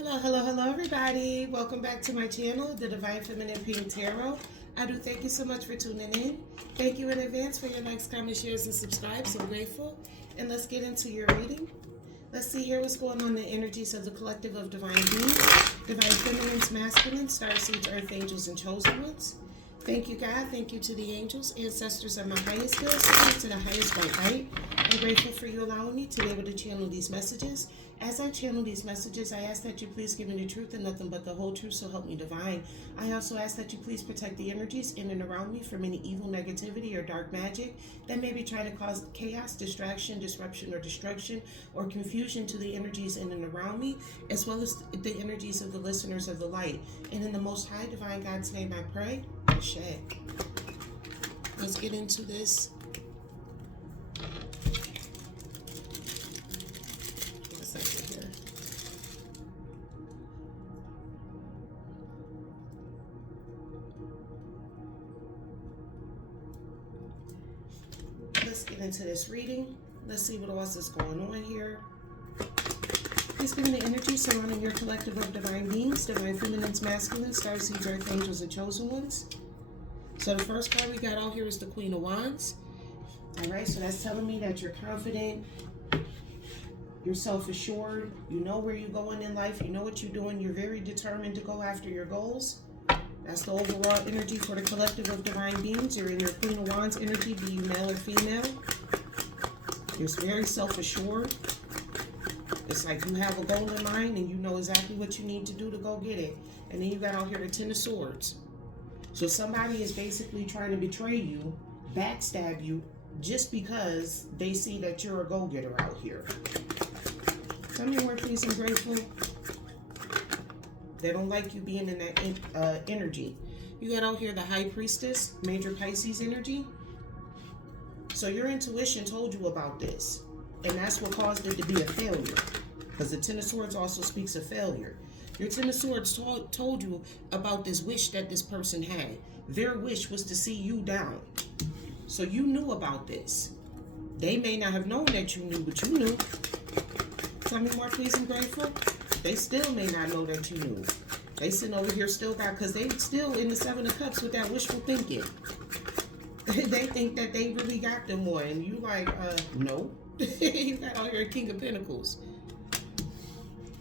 Hello, everybody. Welcome back to my channel, The Divine Feminine Pink Tarot. I do thank you so much for tuning in. Thank you in advance for your likes, comments, shares, and subscribes. So grateful. And let's get into your reading. Let's see here what's going on in the energies of the collective of divine beings, divine feminines, masculines, starseeds, earth angels, and chosen ones. Thank you, God. Thank you to the angels, ancestors of my highest good, to the highest white light. I'm grateful for you allowing me to be able to channel these messages. As I channel these messages, I ask that you please give me the truth and nothing but the whole truth, so help me divine. I also ask that you please protect the energies in and around me from any evil, negativity, or dark magic that may be trying to cause chaos, distraction, disruption, or destruction, or confusion to the energies in and around me, as well as the energies of the listeners of the light. And in the Most High Divine God's name I pray. Ashe. Let's get into this. Let's get into this reading. Let's see what else is going on here. Please give me the energy surrounding your collective of divine beings, divine feminines, masculines, starseeds, earth angels, and chosen ones. So the first card we got out here is the Queen of Wands. All right, so that's telling me that you're confident, you're self-assured, you know where you're going in life, you know what you're doing, you're very determined to go after your goals. That's the overall energy for the collective of divine beings. You're in your Queen of Wands energy, be you male or female. You're very self-assured. It's like you have a goal in mind and you know exactly what you need to do to go get it. And then you got out here the Ten of Swords. So somebody is basically trying to betray you, backstab you, just because they see that you're a go-getter out here. Tell me more, please. I'm grateful. They don't like you being in that energy. You got out here the High Priestess, Major Pisces energy. So your intuition told you about this. And that's what caused it to be a failure. Because the Ten of Swords also speaks of failure. Your Ten of Swords told you about this wish that this person had. Their wish was to see you down. So you knew about this. They may not have known that you knew, but you knew. Tell me more, please. I'm grateful. They still may not know that you knew. They sitting over here still because they still in the Seven of Cups with that wishful thinking. They think that they really got them more, and you like, no. You got out here a King of Pentacles.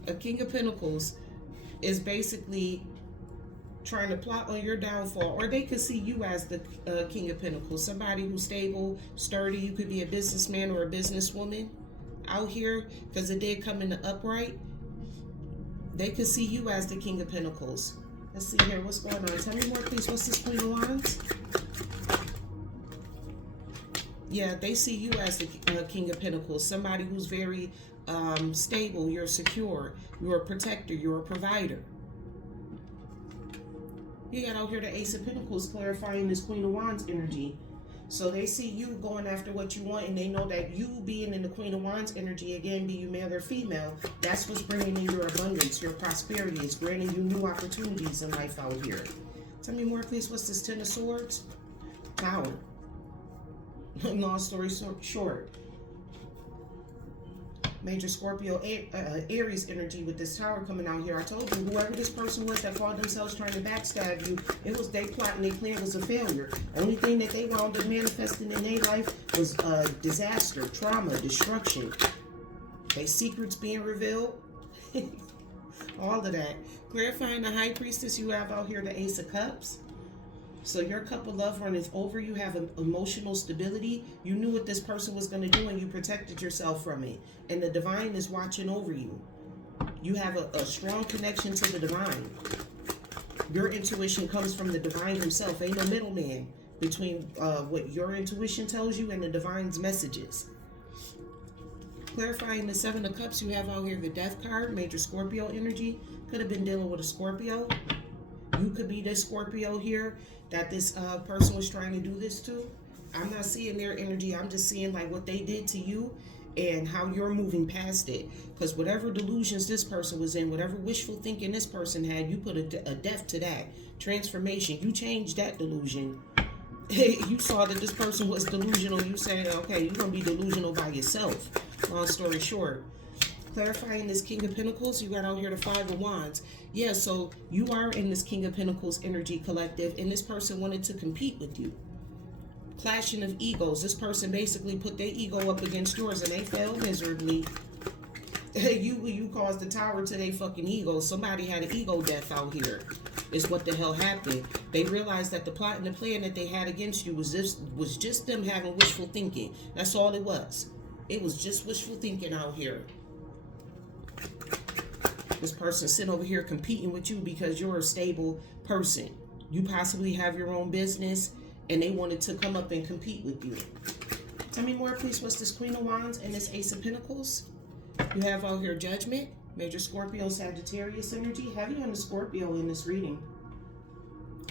A King of Pentacles is basically trying to plot on your downfall, or they could see you as the King of Pentacles, somebody who's stable, sturdy. You could be a businessman or a businesswoman out here, because it did come in the upright. They could see you as the King of Pentacles. Let's see here, what's going on? Tell me more, please. What's this Queen of Wands? Yeah, they see you as the King of Pentacles, somebody who's very stable. You're secure. You're a protector. You're a provider. You got out here the Ace of Pentacles, clarifying this Queen of Wands energy. So they see you going after what you want, and they know that you being in the Queen of Wands energy, again, be you male or female, that's what's bringing in your abundance, your prosperity. It's granting you new opportunities in life out here. Tell me more, please. What's this Ten of Swords? Tower. Long story short. Major Scorpio Aries energy with this tower coming out here. I told you, whoever this person was that called themselves trying to backstab you, it was they plot and their plan was a failure. Only thing that they wound up manifesting in their life was disaster, trauma, destruction. Their secrets being revealed. All of that. Clarifying the High Priestess, you have out here the Ace of Cups. So your cup of love run is over. You have emotional stability. You knew what this person was going to do and you protected yourself from it. And the divine is watching over you. You have a strong connection to the divine. Your intuition comes from the divine himself. Ain't no middleman between what your intuition tells you and the divine's messages. Clarifying the Seven of Cups, you have out here the Death card, Major Scorpio energy. Could have been dealing with a Scorpio. You could be this Scorpio here that this person was trying to do this to. I'm not seeing their energy. I'm just seeing like what they did to you and how you're moving past it. Because whatever delusions this person was in, whatever wishful thinking this person had, you put a death to that. Transformation. You changed that delusion. You saw that this person was delusional. You said, okay, you're going to be delusional by yourself. Long story short. Clarifying this King of Pentacles, you got out here the Five of Wands. Yeah, so you are in this King of Pentacles energy collective, and this person wanted to compete with you. Clashing of egos. This person basically put their ego up against yours, and they failed miserably. You caused the tower to their fucking ego. Somebody had an ego death out here. Is what the hell happened. They realized that the plot and the plan that they had against you was just them having wishful thinking. That's all it was. It was just wishful thinking out here. This person sitting over here competing with you because you're a stable person. You possibly have your own business, and they wanted to come up and compete with you. Tell me more, please. What's this Queen of Wands and this Ace of Pentacles? You have out here Judgment, Major Scorpio, Sagittarius energy. Heavy on the Scorpio in this reading.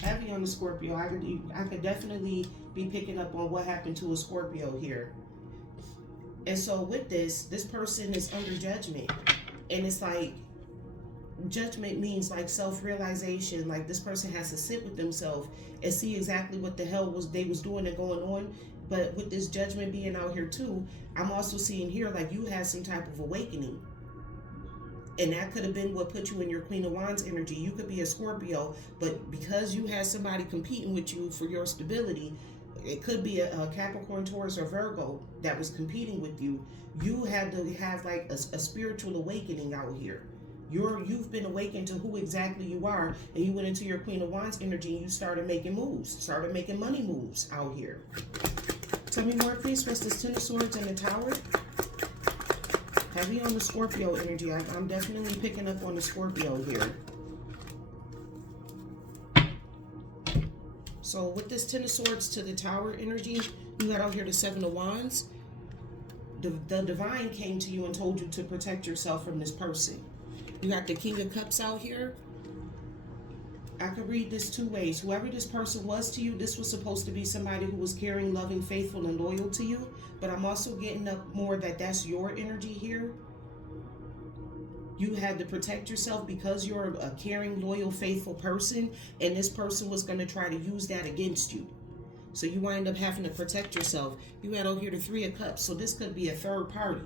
Heavy on the Scorpio. I could definitely be picking up on what happened to a Scorpio here. And so with this person is under judgment. And it's like, judgment means like self-realization. Like this person has to sit with themselves and see exactly what the hell they was doing and going on. But with this judgment being out here too, I'm also seeing here like you had some type of awakening. And that could have been what put you in your Queen of Wands energy. You could be a Scorpio, but because you had somebody competing with you for your stability, it could be a Capricorn, Taurus, or Virgo that was competing with you. You had to have like a spiritual awakening out here. You've been awakened to who exactly you are, and you went into your Queen of Wands energy and you started making moves, started making money moves out here. Tell me more, please. What's this Ten of Swords and the Tower? Heavy on the Scorpio energy. I'm definitely picking up on the Scorpio here. So with this Ten of Swords to the Tower energy, you got out here the Seven of Wands. The Divine came to you and told you to protect yourself from this person. You got the King of Cups out here. I could read this two ways. Whoever this person was to you, this was supposed to be somebody who was caring, loving, faithful, and loyal to you. But I'm also getting up more that that's your energy here. You had to protect yourself because you're a caring, loyal, faithful person. And this person was going to try to use that against you. So you wind up having to protect yourself. You had over here the Three of Cups. So this could be a third party.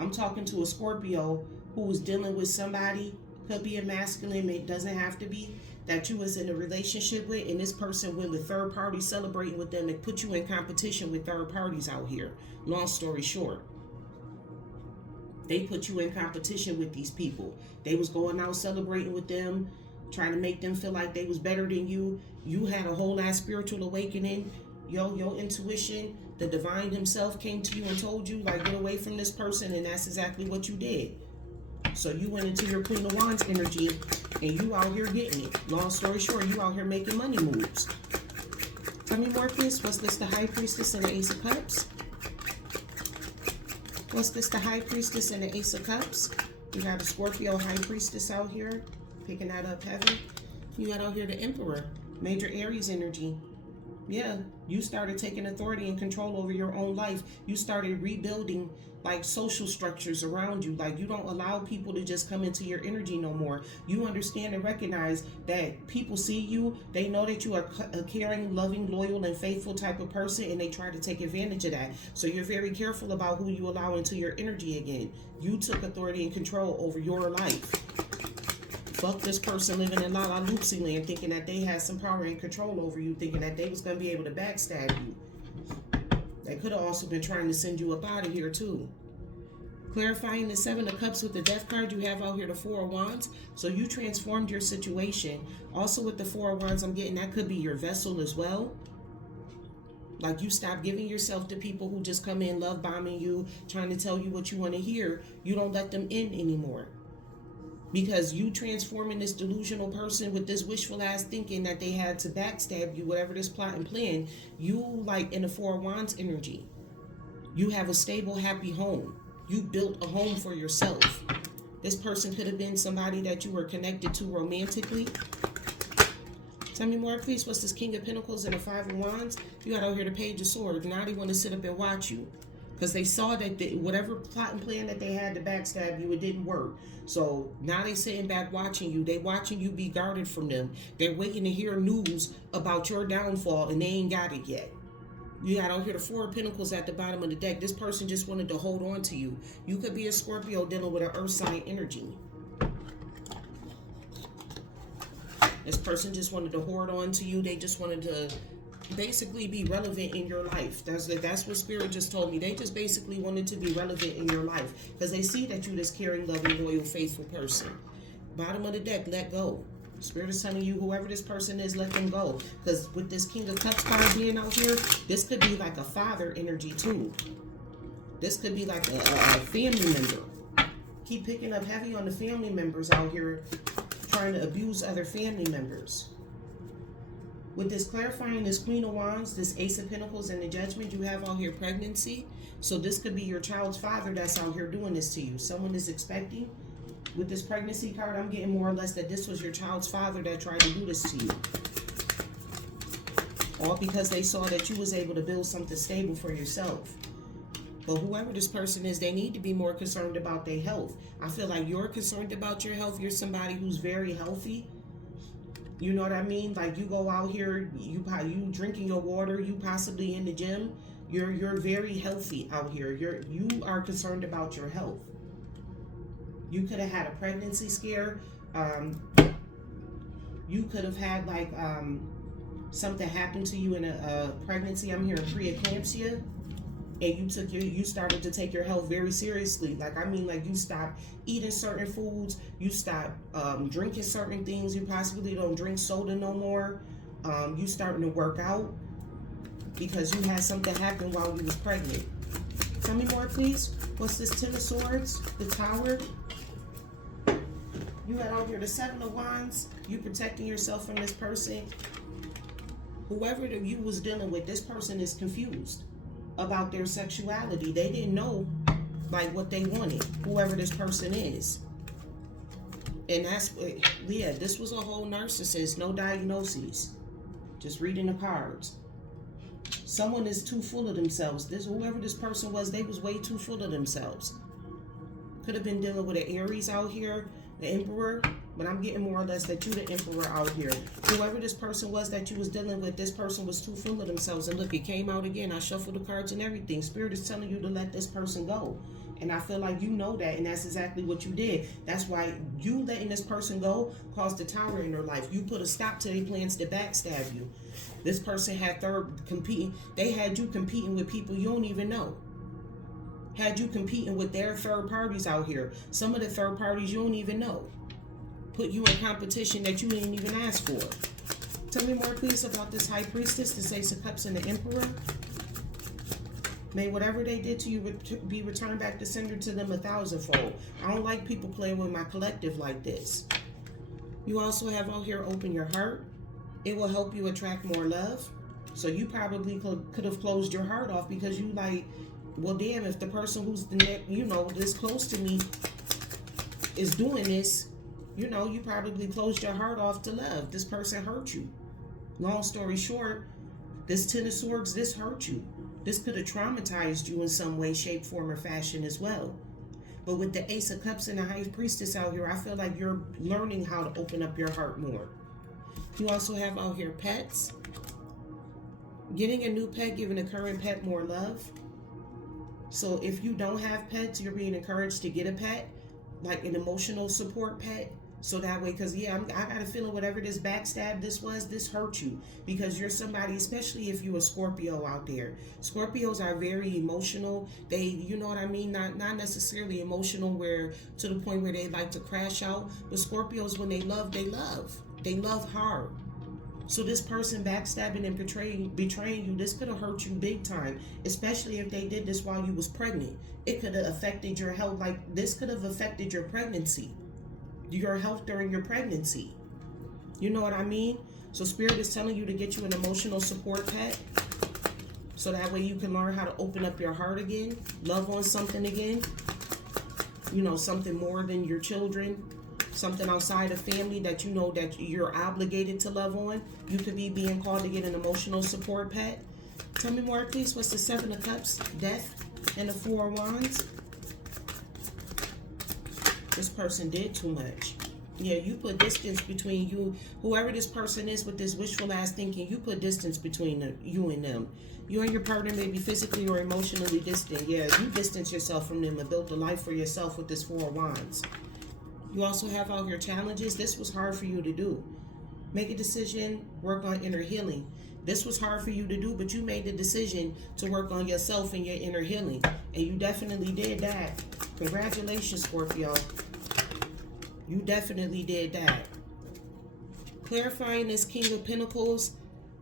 I'm talking to a Scorpio who was dealing with somebody. Could be a masculine, it doesn't have to be, that you was in a relationship with, and this person went with third parties, celebrating with them, and put you in competition with third parties out here. Long story short, they put you in competition with these people. They was going out celebrating with them, trying to make them feel like they was better than you. You had a whole ass spiritual awakening. Your intuition, the Divine himself came to you and told you, like, get away from this person, and that's exactly what you did. So you went into your Queen of Wands energy, and you out here getting it. Long story short, you out here making money moves. Tell me more, please. What's this, the High Priestess and the Ace of Cups? What's this, the High Priestess and the Ace of Cups? You got a Scorpio High Priestess out here, picking that up heavy. You got out here the Emperor, Major Aries energy. Yeah, you started taking authority and control over your own life. You started rebuilding like social structures around you. Like you don't allow people to just come into your energy no more. You understand and recognize that people see you. They know that you are a caring, loving, loyal, and faithful type of person, and they try to take advantage of that. So you're very careful about who you allow into your energy again. You took authority and control over your life. Fuck this person living in La La Loopsy land thinking that they had some power and control over you, thinking that they was going to be able to backstab you. They could have also been trying to send you up out of here too. Clarifying the Seven of Cups with the Death card, you have out here the Four of Wands. So you transformed your situation. Also with the Four of Wands, I'm getting that could be your vessel as well. Like you stop giving yourself to people who just come in love bombing you, trying to tell you what you want to hear. You don't let them in anymore. Because you transforming this delusional person with this wishful ass thinking that they had to backstab you, whatever this plot and plan, you like in the Four of Wands energy. You have a stable, happy home. You built a home for yourself. This person could have been somebody that you were connected to romantically. Tell me more, please. What's this King of Pentacles and the Five of Wands? You got out here the Page of Swords. Now they want to sit up and watch you. Because they saw that whatever plot and plan that they had to backstab you, it didn't work. So now they sitting back watching you. They watching you be guarded from them. They're waiting to hear news about your downfall, and they ain't got it yet. You got out here the Four of Pentacles at the bottom of the deck. This person just wanted to hold on to you. You could be a Scorpio dealing with an earth sign energy. This person just wanted to hoard on to you. They just wanted to basically be relevant in your life. That's what Spirit just told me. They just basically wanted to be relevant in your life because they see that you're this caring, loving, loyal, faithful person. Bottom of the deck, let go. Spirit is telling you, whoever this person is, let them go. Because with this King of Cups card being out here, this could be like a father energy too. This could be like a family member. Keep picking up heavy on the family members out here trying to abuse other family members. With this clarifying, this Queen of Wands, this Ace of Pentacles, and the Judgment, you have out here pregnancy. So this could be your child's father that's out here doing this to you. Someone is expecting. With this pregnancy card, I'm getting more or less that this was your child's father that tried to do this to you. All because they saw that you was able to build something stable for yourself. But whoever this person is, they need to be more concerned about their health. I feel like you're concerned about your health. You're somebody who's very healthy. You know what I mean? Like you go out here, you drinking your water, you possibly in the gym. You're very healthy out here. You are concerned about your health. You could have had a pregnancy scare. You could have had like something happen to you in a pregnancy. I'm hearing preeclampsia, and you started to take your health very seriously. Like I mean, like you stopped eating certain foods, you stopped drinking certain things. You possibly don't drink soda no more. You starting to work out because you had something happen while you was pregnant. Tell me more, please. What's this Ten of Swords? The Tower. You had out here the Seven of Wands. You protecting yourself from this person. Whoever you was dealing with, this person is confused about their sexuality. They didn't know like what they wanted, whoever this person is. And that's, yeah, this was a whole narcissist, no diagnoses. Just reading the cards. Someone is too full of themselves. Whoever this person was, they was way too full of themselves. Could have been dealing with an Aries out here, the Emperor, but I'm getting more or less that you the Emperor out here. Whoever this person was that you was dealing with, this person was too full of themselves. And look, it came out again. I shuffled the cards and everything. Spirit is telling you to let this person go. And I feel like you know that, and that's exactly what you did. That's why you letting this person go caused the Tower in their life. You put a stop to their plans to backstab you. This person had they had you competing with people you don't even know. Had you competing with their third parties out here. Some of the third parties you don't even know. Put you in competition that you didn't even ask for. Tell me more, please, about this High Priestess, this Ace of Cups, and the Emperor. May whatever they did to you be returned back to sender to them 1,000-fold. I don't like people playing with my collective like this. You also have out here, open your heart. It will help you attract more love. So you probably could have closed your heart off because you like, well, damn, if the person who's this close to me is doing this, you probably closed your heart off to love. This person hurt you. Long story short, this Ten of Swords, this hurt you. This could have traumatized you in some way, shape, form, or fashion as well. But with the Ace of Cups and the High Priestess out here, I feel like you're learning how to open up your heart more. You also have out here pets. Getting a new pet, giving a current pet more love. So if you don't have pets, you're being encouraged to get a pet, like an emotional support pet. So that way, because I got a feeling whatever this backstab this hurt you. Because you're somebody, especially if you're a Scorpio out there. Scorpios are very emotional. They, you know what I mean? Not necessarily emotional to the point where they like to crash out. But Scorpios, when they love, they love. They love hard. So this person backstabbing and betraying you, this could have hurt you big time, especially if they did this while you was pregnant. It could have affected your health. Like this could have affected your pregnancy, your health during your pregnancy. You know what I mean? So Spirit is telling you to get you an emotional support pet, so that way you can learn how to open up your heart again, love on something again. Something more than your children. Something outside of family that you know that you're obligated to love on. You could be being called to get an emotional support pet. Tell me more, please. What's the Seven of Cups, Death, and the Four of Wands? This person did too much. Yeah, you put distance between you, whoever this person is with this wishful ass thinking, you put distance between you and them. You and your partner may be physically or emotionally distant. Yeah, you distance yourself from them and built a life for yourself with this Four of Wands. You also have out here challenges. This was hard for you to do. Make a decision, work on inner healing. This was hard for you to do, but you made the decision to work on yourself and your inner healing. And you definitely did that. Congratulations, Scorpio. You definitely did that. Clarifying this King of Pentacles,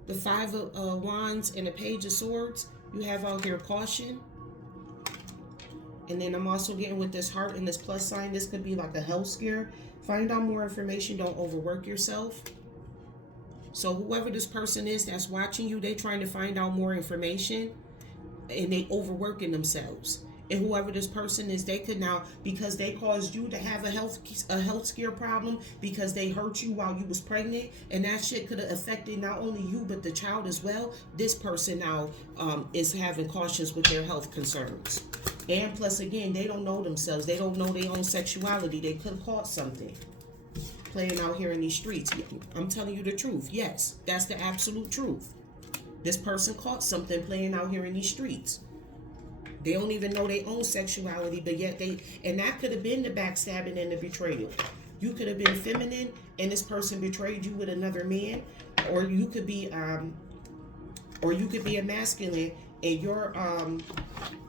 the Five of Wands, and the Page of Swords. You have out here caution. And then I'm also getting with this heart and this plus sign. This could be like a health scare. Find out more information. Don't overwork yourself. So whoever this person is that's watching you, they trying to find out more information and they overworking themselves. And whoever this person is, they could now, because they caused you to have a health scare problem, because they hurt you while you was pregnant, and that shit could have affected not only you but the child as well. This person now is having cautions with their health concerns. And plus, again, they don't know themselves. They don't know their own sexuality. They could have caught something playing out here in these streets. I'm telling you the truth. Yes, that's the absolute truth. This person caught something playing out here in these streets. They don't even know their own sexuality, but yet and that could have been the backstabbing and the betrayal. You could have been feminine and this person betrayed you with another man, or you could be a masculine and you're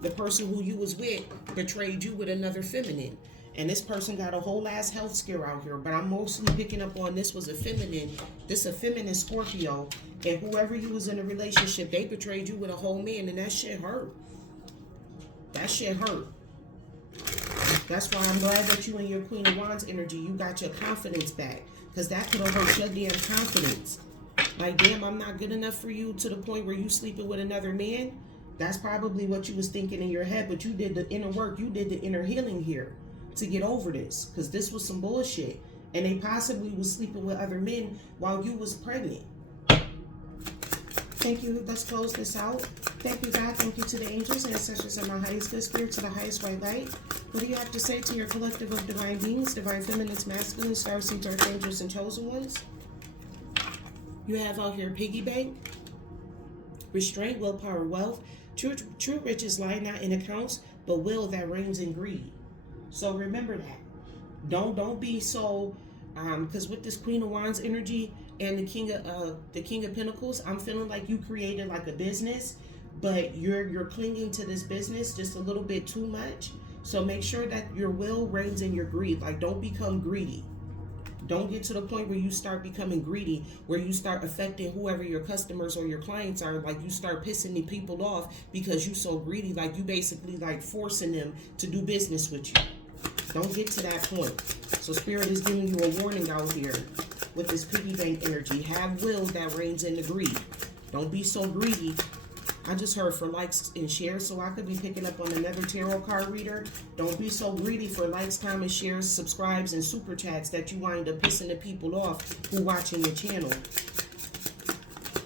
the person who you was with betrayed you with another feminine. And this person got a whole ass health scare out here, but I'm mostly picking up on this was a feminine Scorpio, and whoever you was in a relationship, they betrayed you with a whole man, and that shit hurt. That shit hurt. That's why I'm glad that you and your Queen of Wands energy, you got your confidence back. Because that could have hurt your damn confidence. Like, damn, I'm not good enough for you, to the point where you sleeping with another man. That's probably what you was thinking in your head. But you did the inner work. You did the inner healing here to get over this. Because this was some bullshit. And they possibly was sleeping with other men while you was pregnant. Thank you. Let's close this out. Thank you, God. Thank you to the angels, ancestors, and my highest good spirit, to the highest white light. What do you have to say to your collective of divine beings, divine feminines, masculine, star seeds, archangels, and chosen ones? You have out here piggy bank, restraint, willpower, wealth. True riches lie not in accounts, but will that reigns in greed. So remember that. Don't be so because with this Queen of Wands energy and the King of Pentacles, I'm feeling like you created like a business, but you're clinging to this business just a little bit too much. So make sure that your will reigns in your greed. Like, don't become greedy. Don't get to the point where you start becoming greedy, where you start affecting whoever your customers or your clients are. Like, you start pissing the people off because you so greedy. Like, you basically like forcing them to do business with you. Don't get to that point. So Spirit is giving you a warning out here with this piggy bank energy. Have will that reigns in the greed. Don't be so greedy. I just heard for likes and shares, so I could be picking up on another tarot card reader. Don't be so greedy for likes, comments, shares, subscribes, and super chats that you wind up pissing the people off who watching your channel.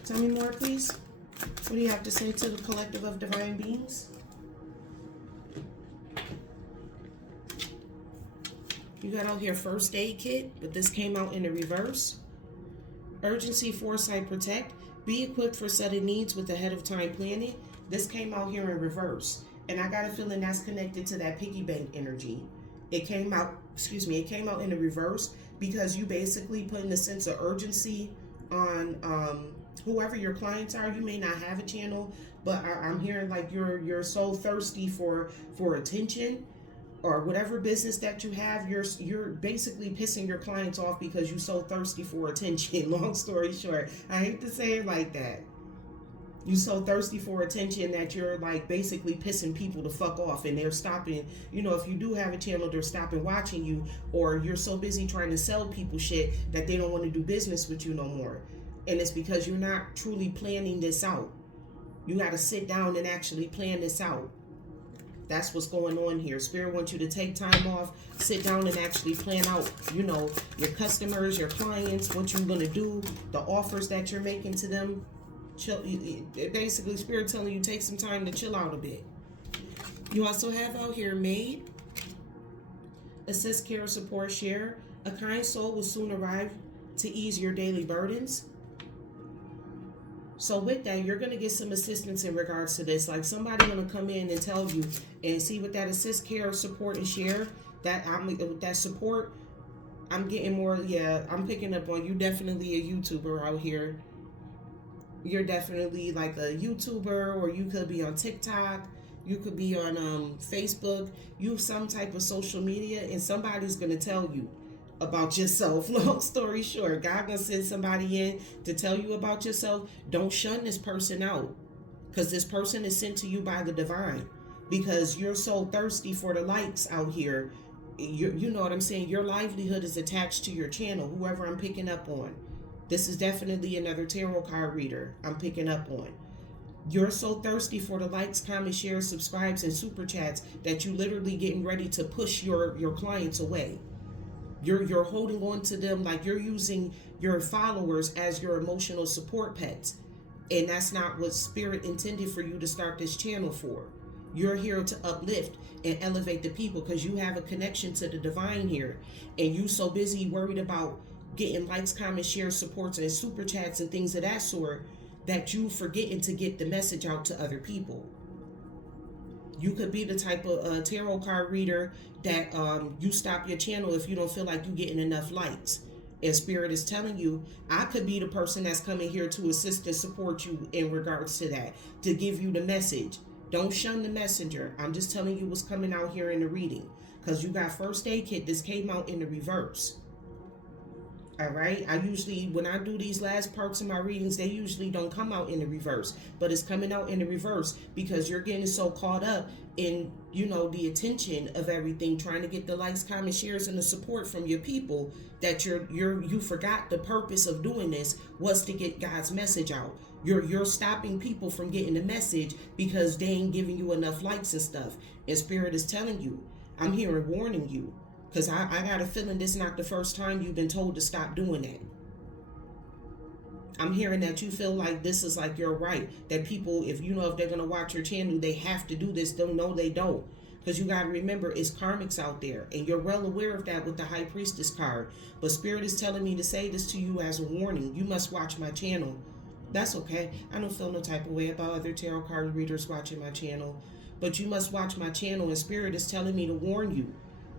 Tell me more, please. What do you have to say to the collective of divine beings? You got out here first aid kit, but this came out in the reverse. Urgency, foresight, protect. Be equipped for sudden needs with ahead of time planning. This came out here in reverse. And I got a feeling that's connected to that piggy bank energy. It came out in the reverse because you basically putting a sense of urgency on whoever your clients are. You may not have a channel, but I'm hearing like you're so thirsty for attention. Or whatever business that you have, you're basically pissing your clients off because you're so thirsty for attention. Long story short, I hate to say it like that. You're so thirsty for attention that you're like basically pissing people the fuck off, and they're stopping. You know, if you do have a channel, they're stopping watching you, or you're so busy trying to sell people shit that they don't want to do business with you no more. And it's because you're not truly planning this out. You got to sit down and actually plan this out. That's what's going on here. Spirit wants you to take time off, sit down and actually plan out, you know, your customers, your clients, what you're going to do, the offers that you're making to them. Chill. Basically, Spirit telling you take some time to chill out a bit. You also have out here maid, assist, care, support, share. A kind soul will soon arrive to ease your daily burdens. So with that, you're going to get some assistance in regards to this. Like somebody going to come in and tell you and see what that assist, care, support, and share. That support, I'm getting more. Yeah, I'm picking up on you. Definitely a YouTuber out here. You're definitely like a YouTuber, or you could be on TikTok. You could be on Facebook. You have some type of social media, and somebody's going to tell you about yourself. Long story short, God gonna send somebody in to tell you about yourself. Don't shun this person out, because this person is sent to you by the divine, because you're so thirsty for the likes out here. You know what I'm saying? Your livelihood is attached to your channel, whoever I'm picking up on. This is definitely another tarot card reader I'm picking up on. You're so thirsty for the likes, comments, shares, subscribes, and super chats that you literally getting ready to push your clients away. You're holding on to them like you're using your followers as your emotional support pets. And that's not what Spirit intended for you to start this channel for. You're here to uplift and elevate the people, because you have a connection to the divine here. And you so busy worried about getting likes, comments, shares, supports, and super chats and things of that sort that you forgetting to get the message out to other people. You could be the type of tarot card reader that you stop your channel if you don't feel like you're getting enough likes. And Spirit is telling you, I could be the person that's coming here to assist and support you in regards to that, to give you the message. Don't shun the messenger. I'm just telling you what's coming out here in the reading, because you got first aid kit. This came out in the reverse. All right. I usually, when I do these last parts of my readings, they usually don't come out in the reverse, but it's coming out in the reverse because you're getting so caught up in, you know, the attention of everything, trying to get the likes, comments, shares, and the support from your people, that you forgot the purpose of doing this was to get God's message out. You're stopping people from getting the message because they ain't giving you enough likes and stuff. And Spirit is telling you, I'm here and warning you. Because I got a feeling this is not the first time you've been told to stop doing that. I'm hearing that you feel like this is like your right. That people, if they're going to watch your channel, they have to do this. Don't know they don't. Because you got to remember, it's karmics out there. And you're well aware of that with the High Priestess card. But Spirit is telling me to say this to you as a warning. You must watch my channel. That's okay. I don't feel no type of way about other tarot card readers watching my channel. But you must watch my channel. And Spirit is telling me to warn you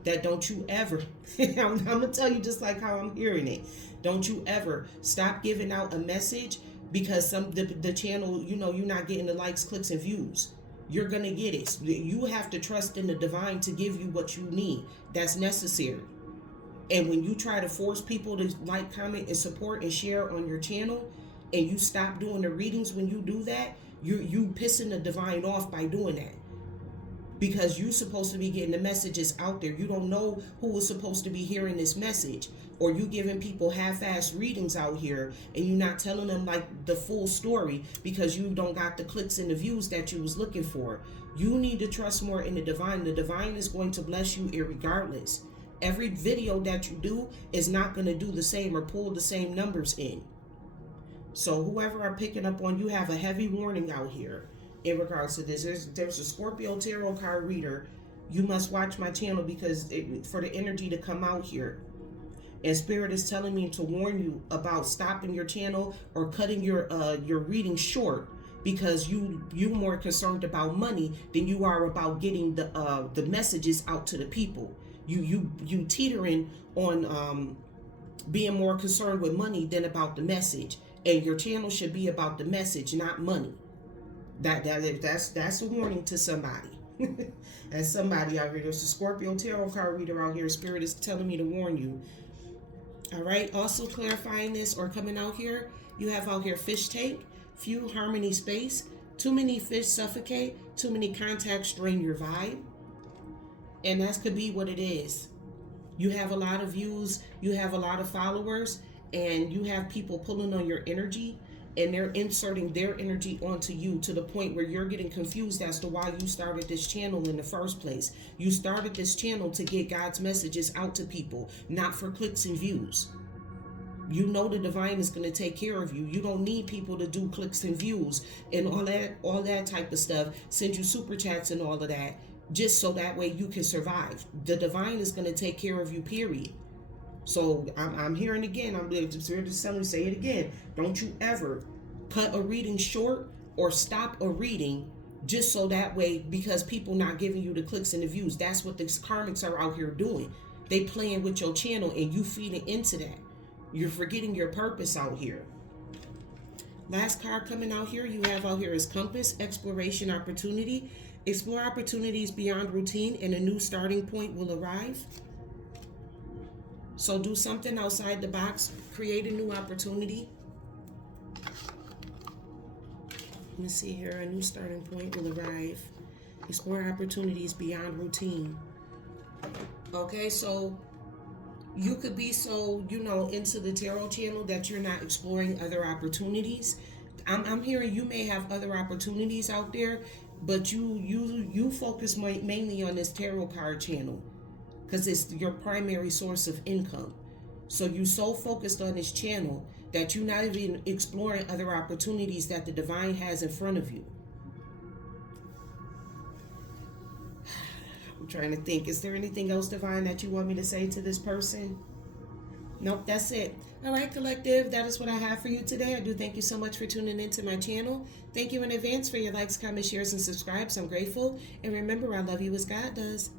that don't you ever, I'm going to tell you just like how I'm hearing it. Don't you ever stop giving out a message because the channel, you're not getting the likes, clicks, and views. You're going to get it. You have to trust in the divine to give you what you need. That's necessary. And when you try to force people to like, comment, and support and share on your channel, and you stop doing the readings when you do that, you pissing the divine off by doing that. Because you're supposed to be getting the messages out there. You don't know who is supposed to be hearing this message. Or you giving people half-ass readings out here and you're not telling them like the full story because you don't got the clicks and the views that you was looking for. You need to trust more in the divine. The divine is going to bless you irregardless. Every video that you do is not going to do the same or pull the same numbers in. So whoever I'm picking up on, you have a heavy warning out here. In regards to this, there's a Scorpio tarot card reader. You must watch my channel because for the energy to come out here. And Spirit is telling me to warn you about stopping your channel or cutting your reading short, because you more concerned about money than you are about getting the messages out to the people. You teetering on being more concerned with money than about the message. And your channel should be about the message, not money. That's a warning to somebody. And somebody out here. There's a Scorpio tarot card reader out here. Spirit is telling me to warn you. All right. Also clarifying this or coming out here, you have out here fish tank, few harmony space, too many fish suffocate, too many contacts drain your vibe. And that could be what it is. You have a lot of views, you have a lot of followers, and you have people pulling on your energy. And they're inserting their energy onto you to the point where you're getting confused as to why you started this channel in the first place. You started this channel to get God's messages out to people, not for clicks and views. You know the divine is going to take care of you. You don't need people to do clicks and views and all that type of stuff. Send you super chats and all of that, just so that way you can survive. The divine is going to take care of you, period. So I'm hearing again, I'm just telling you, say it again. Don't you ever cut a reading short or stop a reading just so that way, because people not giving you the clicks and the views. That's what the karmics are out here doing. They playing with your channel and you feeding into that. You're forgetting your purpose out here. Last card coming out here, you have out here is Compass, Exploration, Opportunity. Explore opportunities beyond routine and a new starting point will arrive. So do something outside the box. Create a new opportunity. Let me see here. A new starting point will arrive. Explore opportunities beyond routine. Okay, so you could be so, into the tarot channel that you're not exploring other opportunities. I'm hearing you may have other opportunities out there, but you focus mainly on this tarot card channel because it's your primary source of income. So you so focused on this channel that you're not even exploring other opportunities that the divine has in front of you. I'm trying to think. Is there anything else, divine, that you want me to say to this person? Nope, that's it. All right, collective, that is what I have for you today. I do thank you so much for tuning into my channel. Thank you in advance for your likes, comments, shares, and subscribes. I'm grateful. And remember, I love you as God does.